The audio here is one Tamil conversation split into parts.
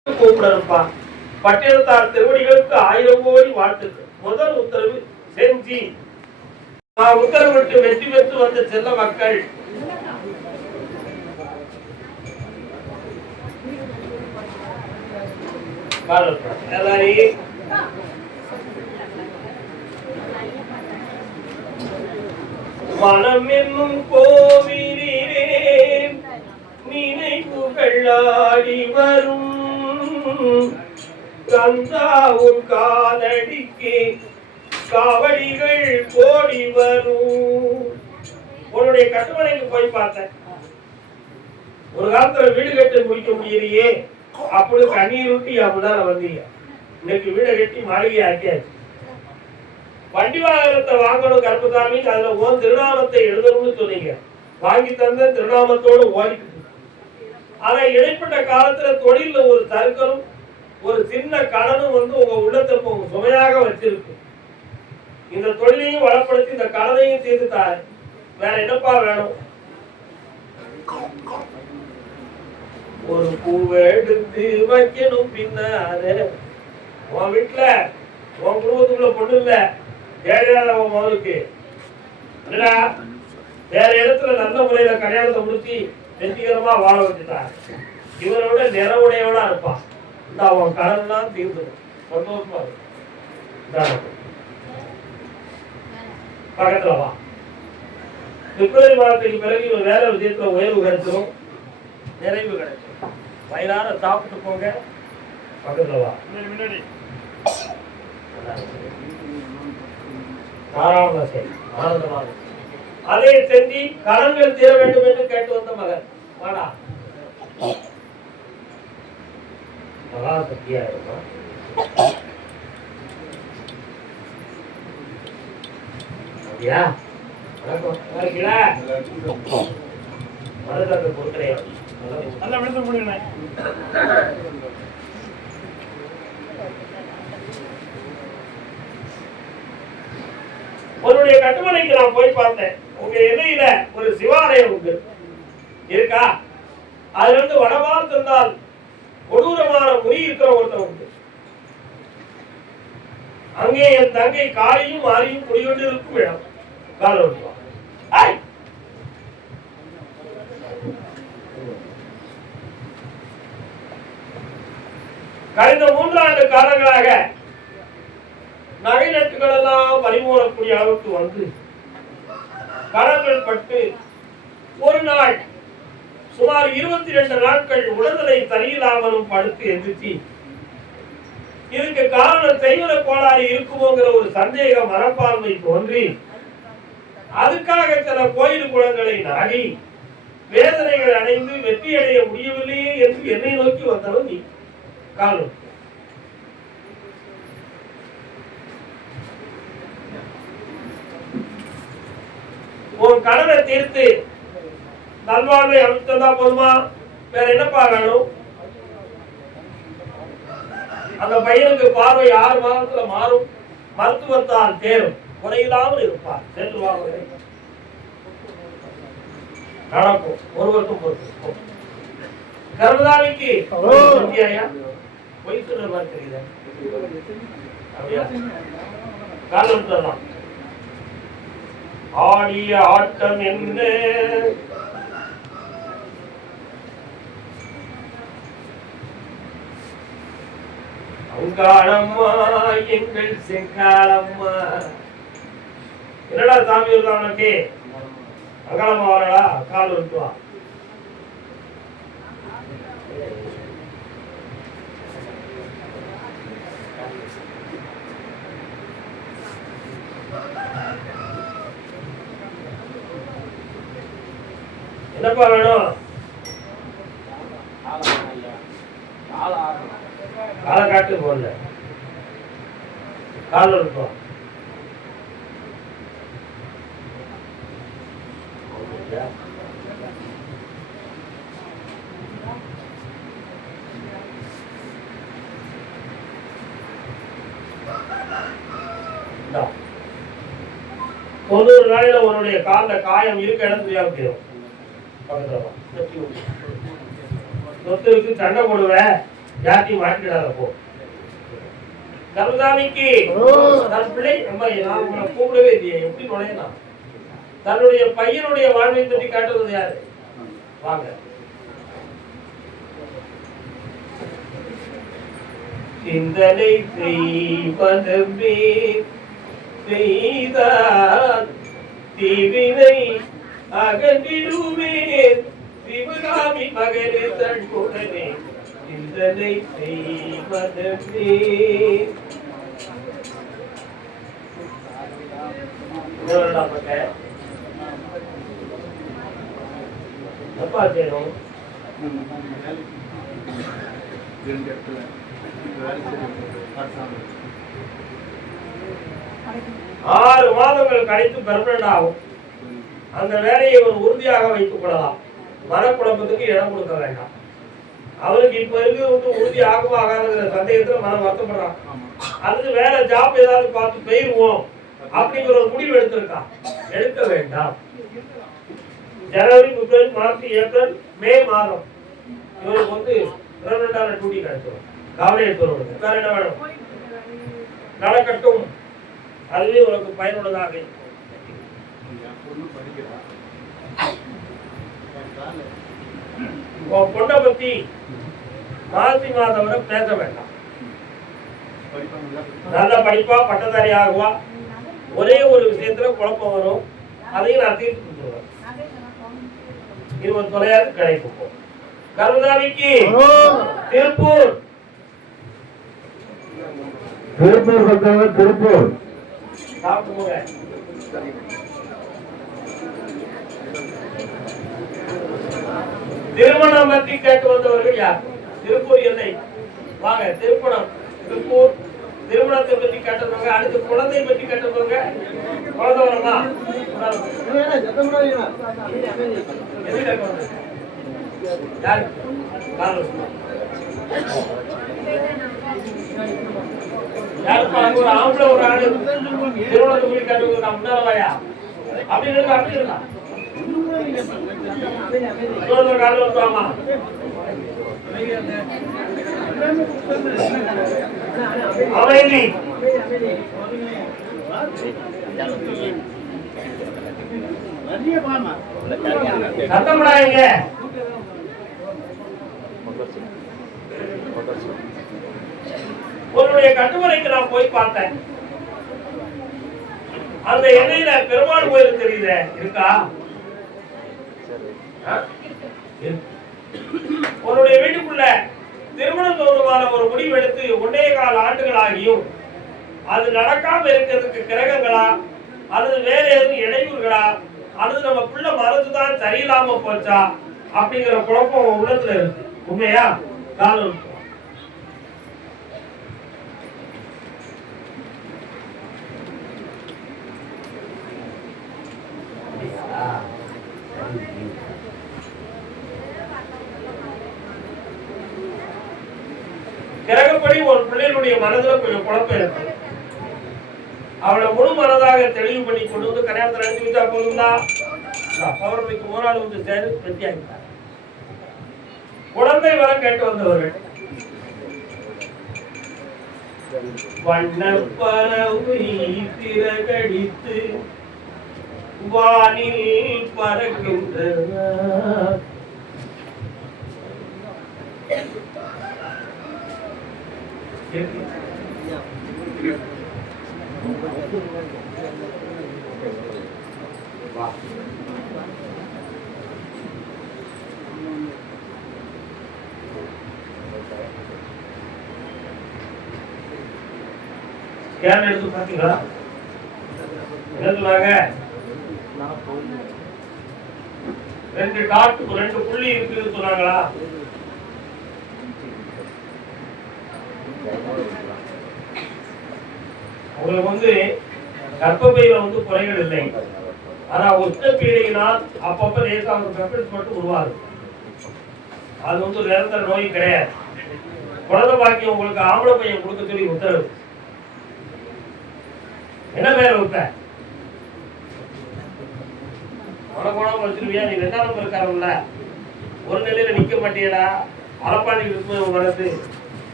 கூப்பிடப்பா. பட்டினத்தார் திருவடிகளுக்கு 1000 கோடி வாழ்த்துக்கள். முதல் உத்தரவு செஞ்சி. உத்தரவிட்டு வெற்றி பெற்று வந்த செல்ல மக்கள் மனம் என்னும் கோவிலே நினைவுகள் ஆடி வரும் கந்தாவும் காலடிக்கு காவடிகள் கோடி வரும். உன்னுடைய கட்டுமனைக்கு போய் பார்த்தேன். ஒரு காலத்துல வீடு கட்டி முடிக்க முடியலையே அப்படி கண்ணீர் ஊட்டி அப்படிதான் வந்தீங்க. இன்னைக்கு வீடை கட்டி மாளிகை ஆக்கியாச்சு. வண்டி வாகனத்தை வாங்கணும் கருப்பசாமி, அதுல ஓன் திருநாமத்தை எழுதணும்னு சொன்னீங்க. வாங்கி தந்த திருநாமத்தோடு ஓடிட்டு. ஆனா இடைப்பட்ட காலத்துல தொழில ஒரு தருக்கலும் ஒரு சின்ன கடனும் உங்க உள்ளத்தை சுமையாக வச்சிருக்கு. இந்த தொழிலையும் வளப்படுத்தி இந்த கடனையும் தீர்த்து தாரு. வேற என்னப்பா வேணும்? ஒரு பூவை எடுத்து வைக்கணும் பின்னால. உன் வீட்டுல உன் குடும்பத்துக்குள்ள பொண்ணு இல்ல ஏழையாத உன் மகளுக்கு வேற இடத்துல நல்ல முறையில கல்யாணத்தை முடிச்சு வெற்றிகரமா வாழ வச்சுட்டான். இவரோட நிறவுடையவனா இருப்பான். இந்த அவன் கடன் தான் தீர்ந்துடும். சந்தோஷமா பக்கத்துல வா. பிப்ரவரி மாதத்துக்கு பிறகு இவன் வேலை விஷயத்துல உயர்வு கிடைச்சிடும், நிறைவு கிடைச்சிடும். வயிறார சாப்பிட்டு போங்க. பக்கத்துல வா. ஆனந்தமாக அதை செஞ்சு கடன்கள் தீர வேண்டும் என்று கேட்டு வந்த மகன் வாடா. மகா சக்தியா இருக்கும். அப்படியா? உன்னுடைய கட்டுமனைக்கு நான் போய் பார்த்தேன். உங்க எல்லையில ஒரு சிவாலயம் உண்டு இருக்கா? அதுல இருந்து வடபால் சொன்னால் கொடூரமான முறி இருக்கிற ஒருத்தர் உண்டு. அங்கே என் தங்கை காளியும் மாறியும் குடிகொண்டு இருக்கும் இடம். காலம் கடந்த 3 ஆண்டு காலங்களாக நகை நட்டுகள் எல்லாம் பறிமூடக்கூடிய அளவுக்கு வந்து கடன்கள் பட்டு ஒரு நாள் சுமார் 22 நாட்கள் உடல்நிலை சரியில்லாமலும் படுத்து எந்திரிச்சு இதுக்கு காரணம் செய்வன கோளாறு இருக்குமோங்கிற ஒரு சந்தேக மனப்பான்மை தோன்றி அதுக்காக சில கோயில் குளங்களை நாடி வேதனைகள் அடைந்து வெற்றி அடைய முடியவில்லையே என்று என்னை நோக்கி வந்தவன் நீ. காரணம் உன் கடனை தீர்த்து நல்வாழ்வை அமைத்ததா போதுமா? வேற என்னப்பா வேணும்? அந்த பையனுக்கு பார்வை 6 மாதத்துல மாறும், மருத்துவத்தால் தேரும், குறையில்லாமல் இருப்பார். செல்வாங்க நடக்கும். ஒருவருக்கும் பொறுப்பு. கர்மதாவிக்கு பொய் சொல்ற மாதிரி தெரியுது. அப்படியா? காலம் சொல்லலாம். ஆடிய ஆட்டம் என்ன அங்காளம்மா எங்கள் செங்காளம்மா. என்னடா சாமி இருக்கா உனக்கு? அங்காளம்மா வரடா, கால் இருக்குவா. என்னப்பா வேணும்? காலை காட்டு போடல, கால் இருக்கும். ஒரு நாளையில உன்னுடைய கால காயம் இருக்க இடம் தெரியாம போயிடும். சொத்துக்கு சண்டை போடுவேன், யார்ட்டையும் மாட்டிக்கிடாத போ. கருதாமிக்கு தன் பிள்ளை நம்ம நான் உங்களை கூப்பிடவே இல்லையே, எப்படி நுழையலாம்? தன்னுடைய பையனுடைய வாழ்வை பற்றி காட்டுறது யாரு? வாங்க. சிந்தனை செய்வதமே செய்தார் தீவினை அகற்றிடுமே சிவகாமி மகனே தன்புடனே சிந்தனை செய்வதமே. அப்பா செய்யணும் 6 மாதங்கள் கழித்து பெர்மனன்ட் ஆகும். அந்த வேலையை ஒரு உறுதியாக வைத்துக் கொள்ளலாம். மனக்குழப்பத்துக்கு இடம் கொடுக்க வேண்டாம். அவருக்கு இப்ப இருக்கிறது உறுதி ஆகும் ஆகாதுங்கிற சந்தேகத்துல மனம் வருத்தப்படுறான். அல்லது வேற ஜாப் ஏதாவது பார்த்து போயிருவோம் அப்படிங்கிற ஒரு முடிவு எடுத்திருக்கான். எடுக்க வேண்டாம். ஜனவரி, பிப்ரவரி, மார்ச், ஏப்ரல், மே மாதம் இவருக்கு வந்து பெர்மனன்டான டியூட்டி கிடைச்சிடும். கவலை எடுத்து வேற என்ன வேணும்? நடக்கட்டும். அதுவே உனக்கு பயனுள்ளதாக இருக்கும். பொண்ணை பத்தி மாசி மாதம் வரை பேச வேண்டாம். நல்ல படிப்பா, பட்டதாரி ஆகுவா. ஒரே ஒரு விஷயத்துல குழப்பம் வரும், அதையும் நான் தீர்த்து கொடுத்துருவேன். இது ஒரு தொலையாது கிடைக்கும். கருதாமிக்கு திருப்பூர் திருப்பூர் சாப்பிட்டு திருமணம் பற்றி கேட்டு வந்தவர்கள் யார்? திருப்பூர் எல்லை வாங்க. திருப்பூர் திருமணத்தை பற்றி கேட்டவங்க. அடுத்து குழந்தை பற்றி கேட்டவங்க. குழந்தை வரமா? யாருப்பா ஒரு ஆம்பளை ஒரு ஆடு திருமணத்தை பற்றி கேட்டவங்க முன்னாலவாயா? அப்படி இருக்கா? அப்படி இருக்கா? அமைதி. சத்தப்படாதீங்க. உன்னுடைய கட்டுமனைக்கு நான் போய் பார்த்தேன். அந்த எண்ணெயில பெருமாள் கோயில் தெரியுது, இருக்கா? உன்னுடைய வீட்டுக்குள்ள திருமணம் தோறுமான ஒரு முடிவு எடுத்து 1.25 ஆண்டுகள் ஆகியும் அது நடக்காம இருக்கிறதுக்கு கிரகங்களா அல்லது வேற எதுவும் இடையூறுகளா அல்லது நம்ம பிள்ளை மறந்துதான் சரியில்லாம போச்சா அப்படிங்கிற குழப்பம் உள்ளத்துல இருக்கு. உண்மையா? காலம் கிரகப்படி ஒரு பிள்ளைகளுடைய மனதில் கொஞ்சம் குழப்பம் இருக்கு. அவளை முழு மனதாக தெளிவு பண்ணி கொண்டு வந்து கல்யாணத்தை நடத்தி வச்சா போதும்னா பௌர்ணமிக்கு ஒரு வந்து சேர்ந்து வெற்றியாகிட்டார். குழந்தை வரம் கேட்டு வந்தவர்கள் வண்ணப்பறவை திரகடித்து வானில் பறக்கின்றன. ஸ்கேன் எடுத்து பார்த்தீங்களா? என்ன சொன்னாங்க? 2 டாட் 2 புள்ளி இருக்குன்னு சொன்னாங்களா? உங்களுக்கு வந்து கர்ப்பப்பையில வந்து குறைகள் இல்லை. ஆனா உஷ்ண பீடையினால் அப்பப்ப லேசா ஒரு பெப்பல்ஸ் மட்டும் உருவாது. அது வந்து நிரந்தர நோய் கிடையாது. குழந்தை பாக்கியம் உங்களுக்கு ஆம்பளை பையன் கொடுக்க சொல்லி உத்தரவு. என்ன பேர் வைப்ப? உனக்கு வச்சிருவியா? நீ 2ஆம் நம்பர் இருக்காருல்ல, ஒரு நிலையில நிக்க மாட்டேடா, அலப்பாடி மனசு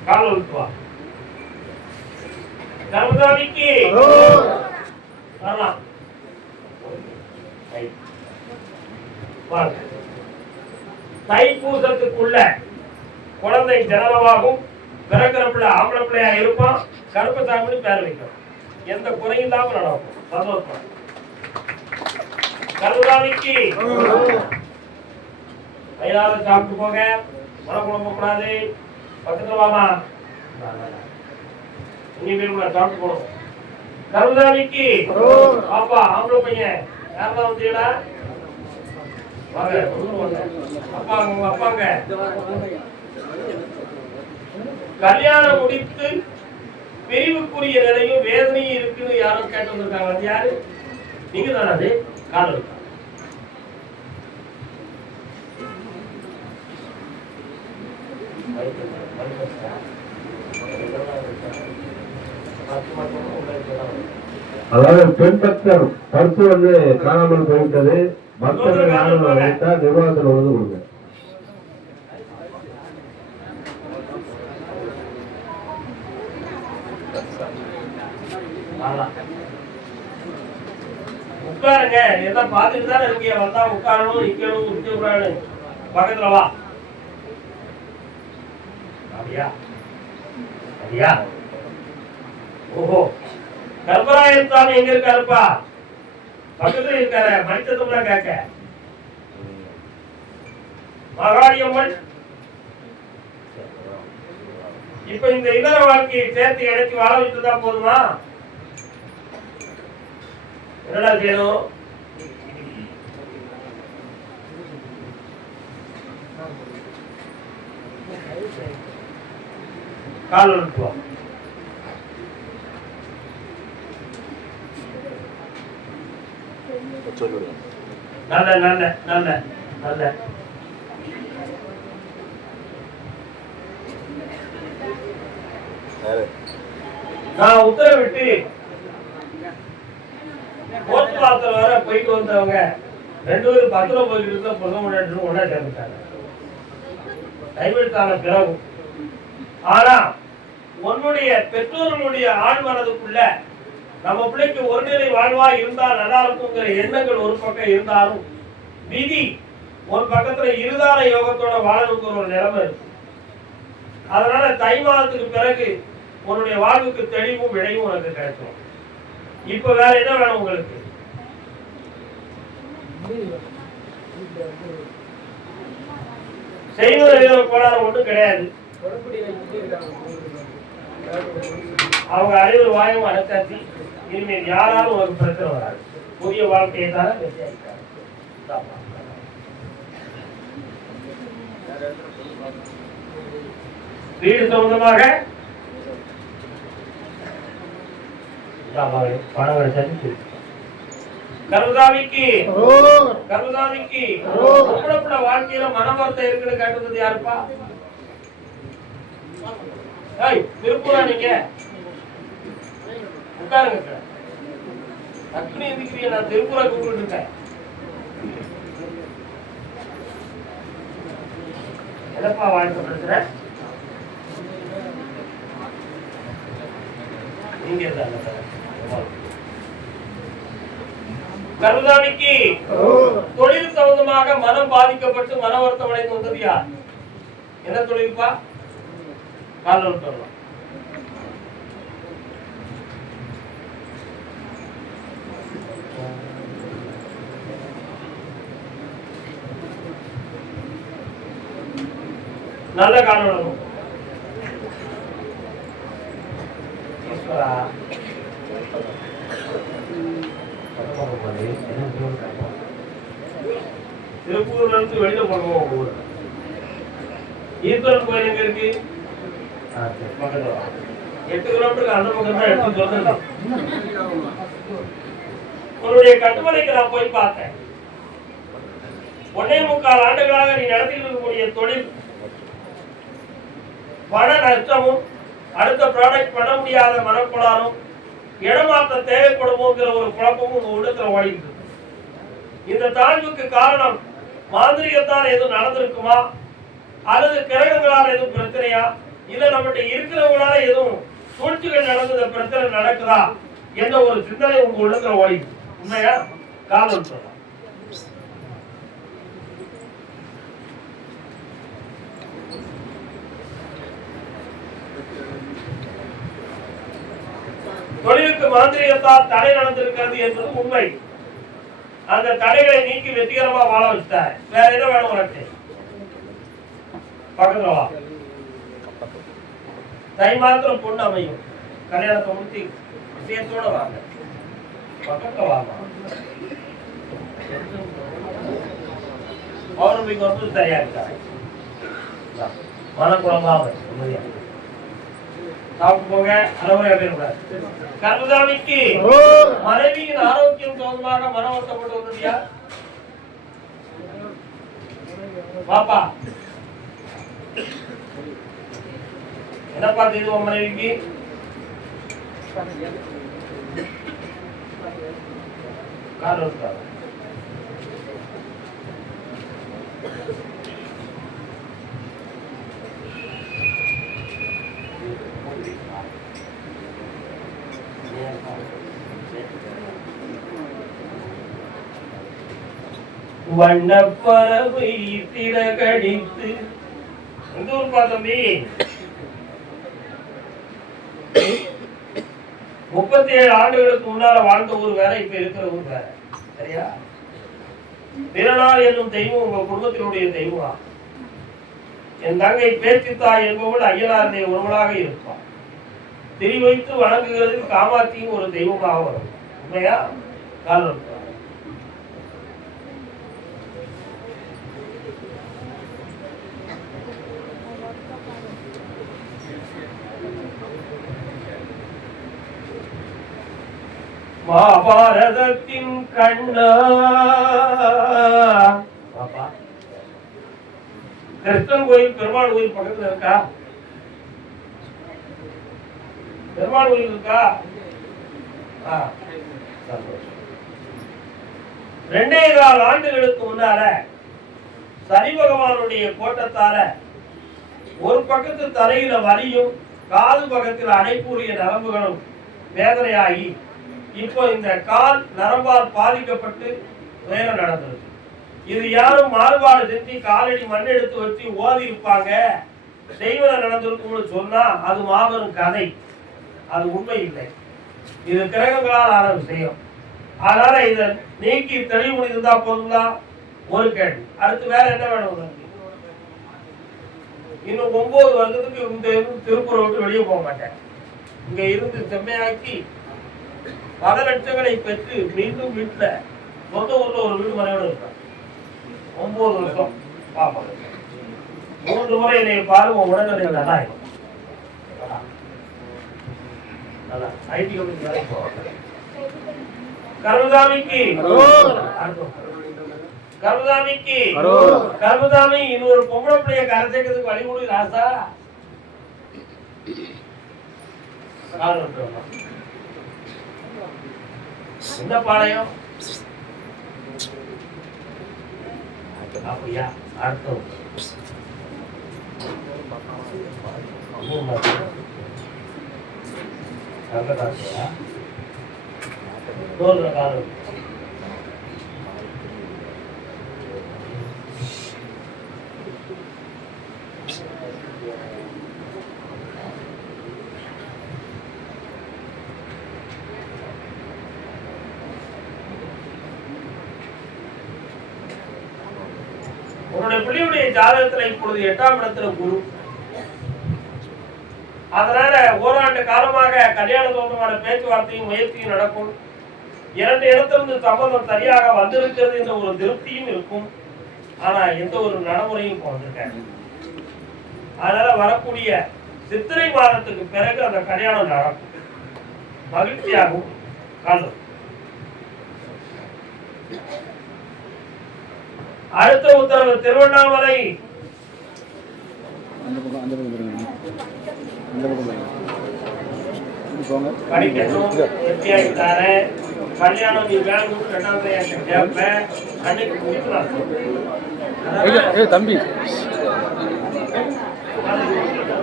கால் விட்டுவா. கர்மசாமிக்கு வரலாம். தைப்பூசத்துக்குள்ள குழந்தை ஜனனமாகும். பிறக்கிற பிள்ளை ஆம்பளை பிள்ளையா இருப்பான். கருப்பசாமி பேர் வைக்கும். எந்த குறையும் இல்லாம நடக்கும். சந்தோஷம். கருமசாமிக்கு கையால சாப்பிட்டு போங்க. மனக்குழம்ப கூடாது. பக்கத்துல வாமா. சாப்பிட்டு போகணும். கருமசாமிக்கு பாப்பா ஆம்பளை பையன் யாரெல்லாம் வந்தீங்களா? அப்பாங்க உங்க அப்பாங்க கல்யாணம் முடித்து பிரிவுக்குரிய நிலையும் வேதனையும் இருக்குன்னு யாரும் கேட்டு வந்திருக்காங்க. அது யாரு? நீங்க தானே? அது காலம் அதாவது பெண் பக்தர் பரிசு வந்து காணாமல் போய்விட்டது. பக்தர்கள் யாரும் வைத்தா நிர்வாகத்தில் வந்து கொடுங்க. உட்காருங்க. எல்லாம் பார்த்துட்டு தானே இருக்கீங்க. வந்தா உட்காரணும், நிக்கணும், நிக்க பக்கத்துல வா. அப்படியா? அப்படியா? ஓஹோ, கர்ப்பராயன் எங்க இருக்காருப்பா? பக்கத்துல இருக்காரு. மனிதத்துவம் கேட்க மகாளியம்மன் இப்ப இந்த இதர வாழ்க்கையை சேர்த்து இணைச்சு வாழ விட்டுதா போதுமா? என்னடா செய்யணும்? கால் அனுப்புவோம். நல்ல நல்ல நல்ல நல்ல நான் உத்தரவிட்டு கோர்ட் வாசல் வர போயிட்டு வந்தவங்க 2 பேரும் பத்திர போயிட்டு இருக்க பொண்ணு முன்னாடி ஒன்னா சேர்ந்துட்டாங்க. கைவிட்டான பிறகு ஆனா உன்னுடைய பெற்றோர்களுடைய ஆண் மனதுக்குள்ள நம்ம பிள்ளைக்கு ஒரு நிலை வாழ்வா இருந்தா நல்லா இருக்குங்கிற எண்ணங்கள் ஒரு பக்கம் இருந்தாலும் விதி ஒரு பக்கத்துல இருதார யோகத்தோட வாழணுங்கிற ஒரு நிலைமை இருக்கு. அதனால தை மாதத்துக்கு பிறகு உன்னுடைய வாழ்வுக்கு தெளிவும் விளைவும் உனக்கு கிடைக்கும். இப்ப வேற என்ன வேணும் உங்களுக்கு? செய்வதில் கோளாறு ஒன்றும் கிடையாது. அவங்க அறிவு வாயும் அடக்காத்தி இனிமேல் யாராலும் உனக்கு பிரச்சனை வராது. புதிய வாழ்க்கையை தானே வீடு சம்பந்தமாக கருதாமிக்கு வாழ்க்கையில மனவர்த்தம் இருக்குன்னு கேட்டது யாருப்பா? திருப்பூரா நீங்க உட்காருங்க. டக்குனு எந்திக்கிறீங்க. நான் திருப்பூரா கூப்பிட்டு இருக்கேன். எதப்பா வாழ்க்கை பிரச்சனை? நீங்க கருதாமிக்கு தொழில் சம்பந்தமாக மனம் பாதிக்கப்பட்டு மன வருத்தம் அடைந்து வந்தது யார்? என்ன தொழில்ப்பா? காலம் சொல்லலாம். நல்ல காலம் நடக்கும். திருப்பூர்ல இருந்து வெளியில போடுவோம். ஈஸ்வரன் கோயில் எங்க இருக்கு? 8 கிலோமீட்டருக்கு அந்த பக்கம் தான் எடுத்து சொல்றேன். உன்னுடைய கட்டுமனைக்கு நான் போய் பார்த்தேன். 1.25 ஆண்டுகளாக நீ நடத்திட்டு இருக்கக்கூடிய தொழில் பண நஷ்டமும் அடுத்த ப்ராடக்ட் பண்ண முடியாத மனக்கோளாறும் இடமாற்றம் தேவைப்படுமோங்கிற ஒரு குழப்பமும் உங்க உள்ளத்துல ஓடிட்டு. இந்த தாழ்வுக்கு காரணம் மாந்திரிகத்தால் எதுவும் நடந்திருக்குமா அல்லது கிரகங்களால் எதுவும் பிரச்சனையா இல்ல நம்மகிட்ட இருக்கிறவங்களால எதுவும் சூழ்ச்சிகள் நடந்தது, பிரச்சனை நடக்குதா என்ற ஒரு சிந்தனை உங்க உள்ளத்துல ஓடி உண்மையா காதல் சொல்லலாம். தொழிலுக்கு மாந்திரிகத்தால் தடை நடந்திருக்கிறது என்பது உண்மை. அந்த தடைகளை நீக்கி வெற்றிகரமா வாழ வச்சுட்டாரு. வேற என்ன வேணும் உனக்கு? பக்கத்துல வா. தை மாத்திரம் பொண்ணு அமையும். கல்யாணத்தை முடிச்சு விஷயத்தோட வாங்க. பக்கத்துல வாங்க. பௌர்ணமிக்கு வந்து சரியா இருக்காரு. மனக்குழம்பாம சாப்பிட்டு போங்க. அறவுரையா பேர் கர்மசாமிக்கு மனைவியின் ஆரோக்கியம் தோதுமாக மன வருத்தப்பட்டு வந்ததியா? பாப்பா என்னப்பா செய்து உன் மனைவிக்கு? காரணம் வண்ணப்பறவை திரகடித்து எந்த ஊர் பார்த்தம்பி? 37 ஆண்டுகளுக்கு முன்னால வாழ்ந்த ஊர் வேற, இப்ப இருக்கிற ஊர் வேற. சரியா? பிறநாள் என்னும் தெய்வம் உங்க குடும்பத்தினுடைய தெய்வம். என் தங்கை பேச்சுத்தாய் என்பவள் ஐயனாருடைய ஒருவளாக இருப்பார். திரி வைத்து வணங்குகிறது காமாட்சியும் ஒரு தெய்வமாக வரும். உண்மையா? காரணம் மகாபாரதத்தின் கண்ணா கிருஷ்ணன் கோயில் பெருமாள் கோயில் பக்கத்துல இருக்கா? பெருமாள் கோயில் இருக்கா? 2.25 ஆண்டுகளுக்கு முன்னால சனி பகவானுடைய கோட்டத்தால ஒரு பக்கத்து தலையில வலியும் காது பக்கத்தில் அடைப்புரிய நரம்புகளும் வேதனையாகி இப்போ இந்த கால் நரம்பால் பாதிக்கப்பட்டு வேலை நடந்தது. இது யாரும் மாறுபாடு செஞ்சு காலடி மண் எடுத்து வச்சு ஓதி இருப்பாங்க, செய்வன நடந்திருக்கும்னு சொன்னா அது மாபெரும் கதை. அது உண்மை இல்லை. இது கிரகங்களால் ஆன விஷயம். அதனால இதை நீக்கி தெளிவு முடிந்ததா போதுங்களா? ஒரு கேள்வி. அடுத்து வேற என்ன வேணும்? இன்னும் 9 வருஷத்துக்கு இந்த திருப்பூரை விட்டு வெளியே போக மாட்டேன். இங்க இருந்து செம்மையாக்கி பல லட்சங்களை பெற்று மீண்டும் வீட்டுல சொந்த ஊர்ல ஒரு வீடு மனையோட இருப்பேன். 9 வருஷம் பாப்பாங்க. 3 முறை என்னை பாருங்க உடனே நல்லா இருக்கும். ஐடி கம்பெனி வேலைக்கு போவாங்க. கர்மசாமிக்கு கர்மசாமிக்கு கர்மசாமி இன்னொரு பொம்பளை பிள்ளைய கரை சேர்க்கிறதுக்கு வழி கொடு ராசா. என்ன பாளையம்? அப்படியா? அர்த்தம் காலம் உன்னுடைய பிள்ளையுடைய ஜாதகத்துல இப்பொழுது 8ஆம் இடத்துல குரு. அதனால ஓராண்டு காலமாக கல்யாண தோற்றமான பேச்சுவார்த்தையும் முயற்சியும் நடக்கும். 2 இடத்திலிருந்து சம்பந்தம் சரியாக வந்திருக்கிறது என்ற ஒரு திருப்தியும் இருக்கும். ஆனா எந்த ஒரு நடைமுறையும் வந்திருக்காங்க. அதனால வரக்கூடிய சித்திரை மாதத்துக்கு பிறகு அந்த கல்யாணம் நடக்கும். மகிழ்ச்சியாகும் காணும். அடுத்த உத்தரவு திருவண்ணாமலை. கல்யாணம் நீ வேணும் 2வது கேட்பேன். அன்னைக்கு தம்பி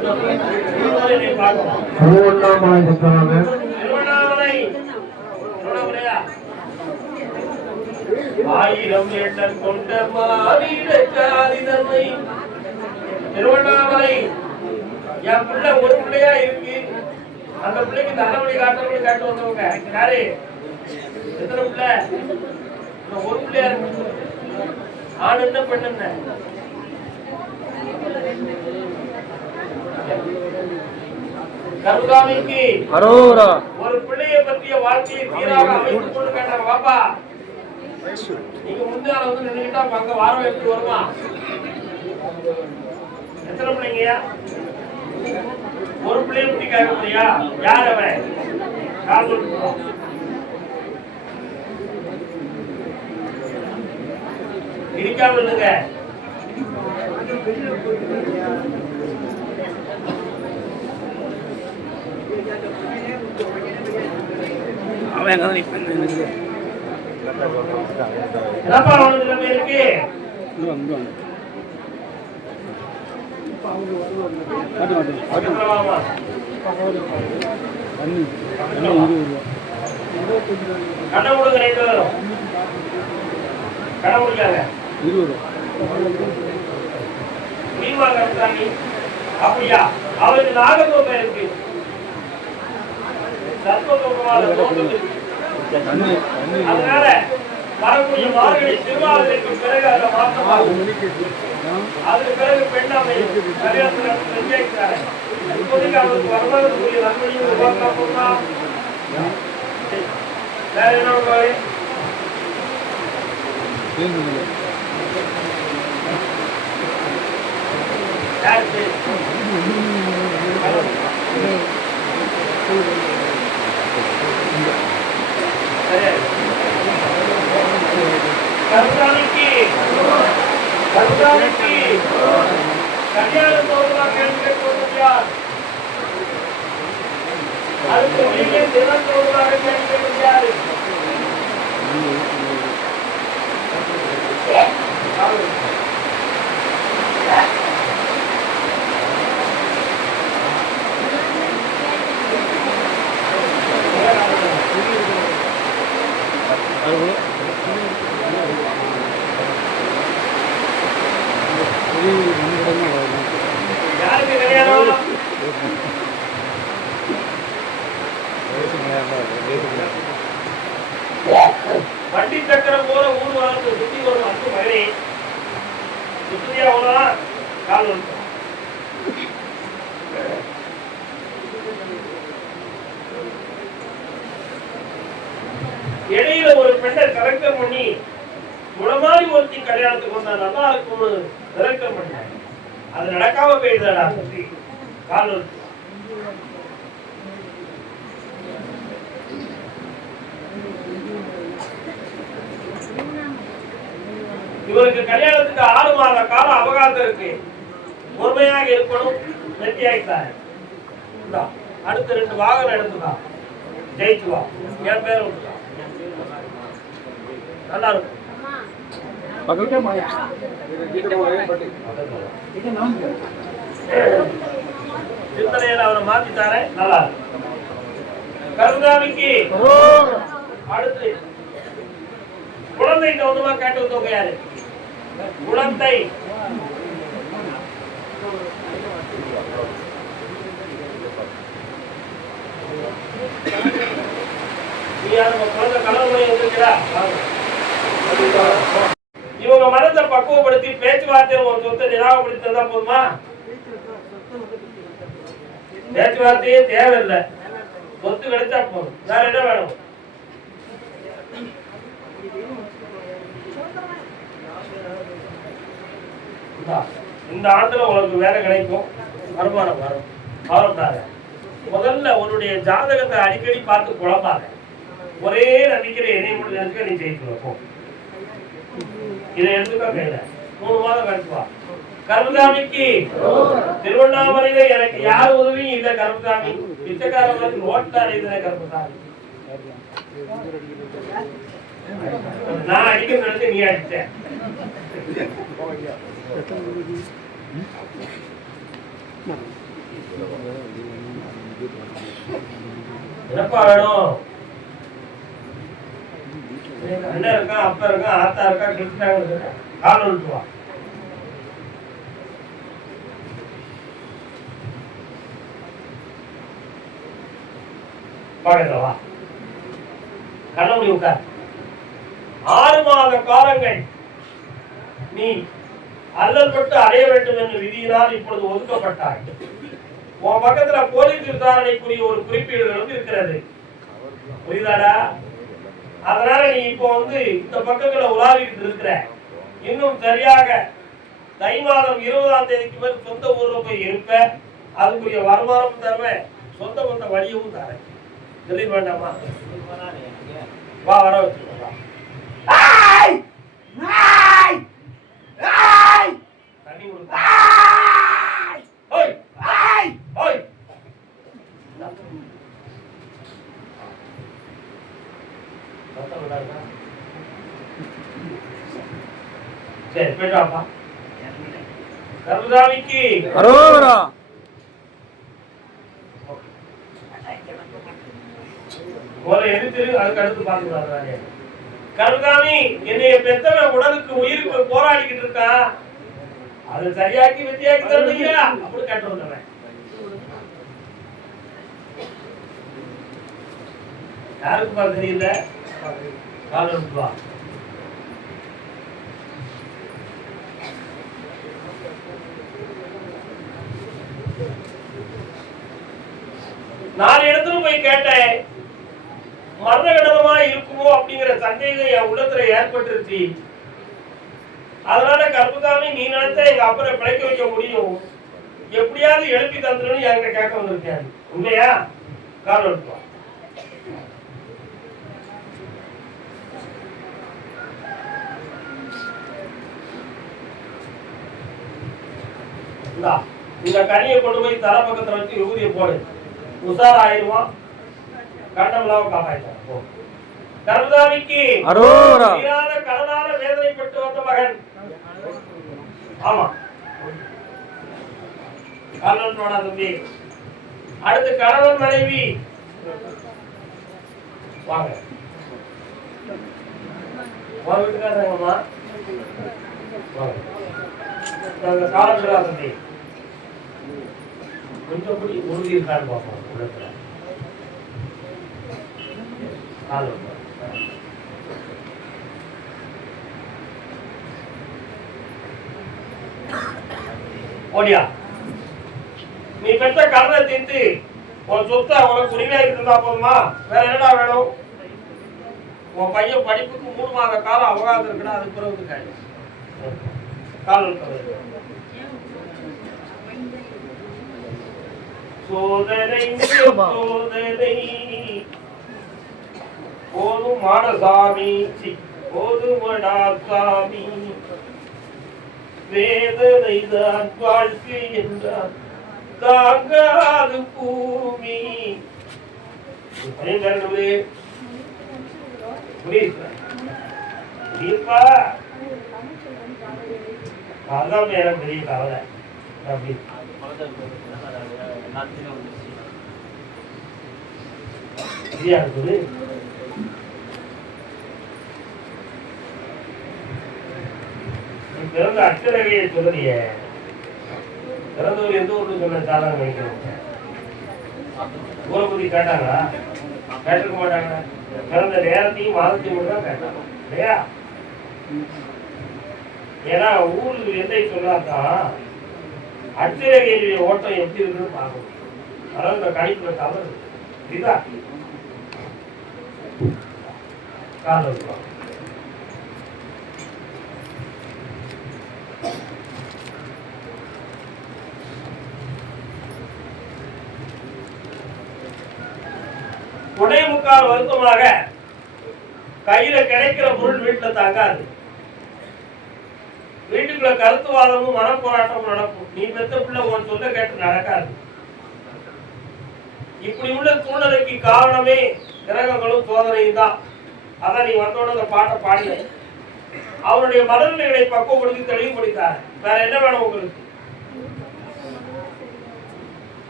என்னை பார்க்கணும். திருவண்ணாமலை சுற்றுவாங்க. திருவண்ணாமலை திருவண்ணாமலையா? ஆயிரம் எண்ணம் கொண்ட மாவீர காளிதன்மை திருவண்ணாமலை. என் பிள்ளை ஒரு பிள்ளையா இருக்கு. அந்த பிள்ளைக்கு தன்னமணி காட்டணும் காட்டு வந்தவங்க யாரு? எத்தனை பிள்ளை? ஒரு பிள்ளையா இருக்கு. ஆண் என்ன பெண் என்ன? கருதாமிக்கு ஒரு பிள்ளைய பற்றிய வாழ்க்கையை சீராக அமைத்துக் கொண்டு கேட்டாங்க. பாப்பா நீங்க முன்னால வந்து நின்றுட்டா அங்க வாரம் எப்படி வருமா? எத்தனை பிள்ளைங்கயா? ஒரு பிள்ளைய பற்றி கேட்க முடியா? யார் அவன்? இடிக்காம இல்லைங்க. அவன் எங்க தான் நிப்பான் எனக்கு என்னப்பா அவனுக்கு நம்ம இருக்கு? கடை கொடுங்க 2 பேரும். கடை கொடுக்காங்க. மீன்வா கருத்தாங்கி அப்படியா? அவருக்கு நாகத்தோப்பை இருக்கு. அதனால வரக்கூடிய மார்கழி திருவாதிரைக்கு பிறகு அதை மாற்றமாகும். அதுக்கு பிறகு பெண் அமையும். கல்யாணத்தில் நிச்சயிக்கிறாங்க. இப்போதைக்கு அவருக்கு வருமானத்துக்குரிய நன்மையும் உருவாக்கணும்னா வேற என்ன பண்ணுவாரு? கருதானிக்கு கல்யாணம் தோறுமா கேள்வி யார்? அதுக்கு வெளியே தினம் தோறுமாக கேள்வி யாரு? யாருக்கு கல்யாணம்? வண்டி சக்கரம் போல ஊர் வாழ்ந்து சுத்தி வரும் அன்பு மகனே, சுத்தியா அவ்வளவுதான் கால் வந்து இடையில ஒரு பெண்ணை கலெக்டர் பண்ணி குணமாரி ஒருத்தி கல்யாணத்துக்கு வந்தா நல்லா இருக்கும்னு கலெக்டர் பண்ண அது நடக்காம போயிடுதாடா. கால் வந்து இவருக்கு கல்யாணத்துக்கு 6 மாத கால அவகாசம் இருக்கு. பொறுமையாக இருக்கணும். வெற்றியாயிட்டாரு. அடுத்த 2 வாகனம் எடுத்துக்கா. ஜெயிச்சு வா. என் பேர் விட்டுக்கா. நல்லா இருக்கும். சிந்தனையில அவரை மாத்திட்டாரே நல்லா இருக்கும். கருதாமிக்கு அடுத்து குழந்தைகிட்ட ஒண்ணுமா கேட்டு வந்தவங்க யாரு? குழந்தை இவங்க மனத்தை பக்குவப்படுத்தி பேச்சுவார்த்தை ஒரு சொத்தை நிராகப்படுத்தி தந்தா போதுமா? பேச்சுவார்த்தையே தேவையில்லை. சொத்து கிடைச்சா போதும். வேற என்ன வேணும்? இந்த ஆண்டுல உனக்கு வேலை கிடைக்கும். வருமானம் வரும். கவலைப்படாத. முதல்ல உன்னுடைய ஜாதகத்தை அடிக்கடி பார்த்து குழப்பாத. ஒரே நம்பிக்கையில என்னை மட்டும் நினைச்சுக்க நீ ஜெயிக்கணும். இதை எடுத்துக்கா கையில 3 மாதம் கழிச்சுவா. கருமசாமிக்கு திருவண்ணாமலையில எனக்கு யார் உதவியும் இல்ல. கருமசாமி பிச்சைக்காரங்களுக்கு ஓட்டார் இதுல. கருமசாமி நான் அடிக்க நினைச்சு நீ அடிச்ச. என்னப்பா வேணும்? அண்ணன் இருக்கான், அப்பா இருக்கான், ஆத்தா இருக்கா, கிருஷ்ணாங்க கால் விட்டுவா. பாக்கவா கண்ணமுடி உட்கார். 6 மாத காலங்கள் நீ அல்லல்பட்டு அடைய வேண்டும் என்று விதியினால் இப்பொழுது ஒதுக்கப்பட்டாய். உன் பக்கத்துல போலீஸ் விசாரணைக்குரிய ஒரு குறிப்பீடுகளும் இருக்கிறது. புரியுதாடா? அதனால நீ இப்போ இந்த பக்கங்களை உலாவிட்டு இருக்கிற. இன்னும் சரியாக தை மாதம் 20ஆம் தேதிக்கு மேல் சொந்த ஊர்ல போய் இருப்ப. அதுக்குரிய வருமானம் தருவேன், சொந்த பந்த வழியவும் தரேன். தெளிவு வேண்டாமா? வா, வர வச்சுக்கோ. தண்ணி கொடுக்க சரி, போயிட்டு வாப்பா. கருதாமிக்கு அரோகரா. ஒரு எடுத்து அதுக்கு அடுத்து பாத்துக்கிறாங்க. கருதாமி என்னைய பெத்தவன் உடலுக்கு உயிருக்கு போராடிக்கிட்டு இருக்கான். அது சரியாக்கி வெற்றியாக்கி தருவீங்க அப்படி கேட்டு வந்தவன். யாருக்கு பார்த்து தெரியல. காலம் வா. நான் இடத்துல போய் கேட்டேன், மரண கடனமா இருக்குமோ அப்படிங்கிற சந்தேகம் என் உள்ளத்துல ஏற்பட்டுருச்சு. அதனால கருப்புசாமி நீ நினைச்சா எங்க அப்பனை பிழைக்க வைக்க முடியும், எப்படியாவது எழுப்பி தந்துருன்னு என்கிட்ட கேட்க வந்திருக்கேன். உண்மையா? காலம் எடுத்துவா. இந்த கனியை கொண்டு போய் தலை பக்கத்துல வச்சு விபூதியை போடு. உஷார் ஆயிடுவான், கண்டம்லாம் காப்பாற்றான். கருதாமிக்கு கடனால வேதனைப்பட்டு வந்த மகன். ஆமா, காலனோட தம்பி. அடுத்து கணவன் மனைவி. வாங்க, வீட்டுக்காரங்கம்மா காலத்துல தம்பி கொஞ்சம் கூடி உறுதி இருக்கான்னு பார்ப்போம். உள்ளத்துல ஓடியா, நீ பெற்ற கடனை தீர்த்து உன் சொத்தை உனக்கு உரிமையாக்கி இருந்தா போதுமா? வேற என்னடா வேணும்? உன் பையன் படிப்புக்கு 3 மாத காலம் அவகாசம் இருக்குன்னா அது பிறகு கால் சோதனை சோதனை போதும் மானசாமி, போதுமடா சாமி, வேதனை தான் வாழ்க்கை என்றார் தாங்காது பூமி. அதான் எனக்கு பெரிய கவலை. இருக்குது பிறந்த அச்சரகையை சொல்லுறிய. பிறந்தவர் எந்த ஊருக்கு சொன்ன சாதகம் வைக்கணும். ஊரை பத்தி கேட்டாங்களா? கேட்டிருக்க மாட்டாங்க. பிறந்த நேரத்தையும் மாதத்தையும் மட்டும் தான் கேட்டாங்க இல்லையா? ஏன்னா ஊருக்கு எதை சொன்னாதான் அச்சரகையுடைய ஓட்டம் எப்படி இருக்குன்னு பார்க்கணும். அதாவது இந்த கணிப்புல தவறு இதுதான் காரணம். உடைய முக்கால் வருத்தமாக கையில கிடைக்கிற பொருள் வீட்டுல தாங்காது. வீட்டுக்குள்ள கருத்துவாதமும் மனப்போராட்டமும் நடக்கும். நீ பெற்ற பிள்ளை உன் சொல்ல கேட்டு நடக்காது. இப்படி உள்ள சூழ்நிலைக்கு காரணமே கிரகங்களும் சோதனையும் தான். அதான் நீ வந்தோட அந்த பாட்டை பாடின. அவருடைய மனநிலைகளை பக்குவப்படுத்தி தெளிவுபடுத்தார். வேற என்ன வேணும் உங்களுக்கு?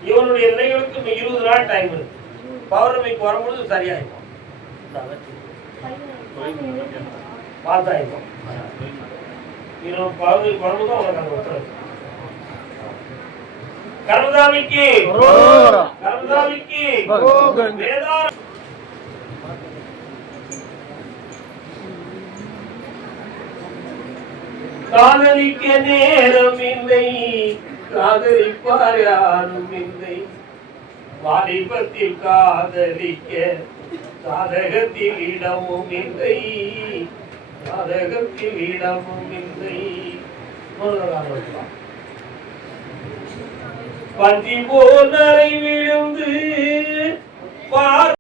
இவனுடைய நிலைகளுக்கு 20 நாள் டைம் இருக்கு. பௌர்ணமிக்கு வரும்பொழுது சரியாயிருக்கும். பார்த்தாயிருக்கும். இன்னும் பௌர்ணமிக்கு வரும்போது உனக்கு அந்த உத்தரவு. கர்மசாமிக்கு வேதார காதலிக்க நேரம் இல்லை, காதலிப்பார் யாரும் இல்லை. வாலிபத்தில் காதலிக்க சாதகத்தில் இடமும் இல்லை, சாதகத்தில் இடமும் இல்லை. பஞ்சி போல் நரை விழுந்து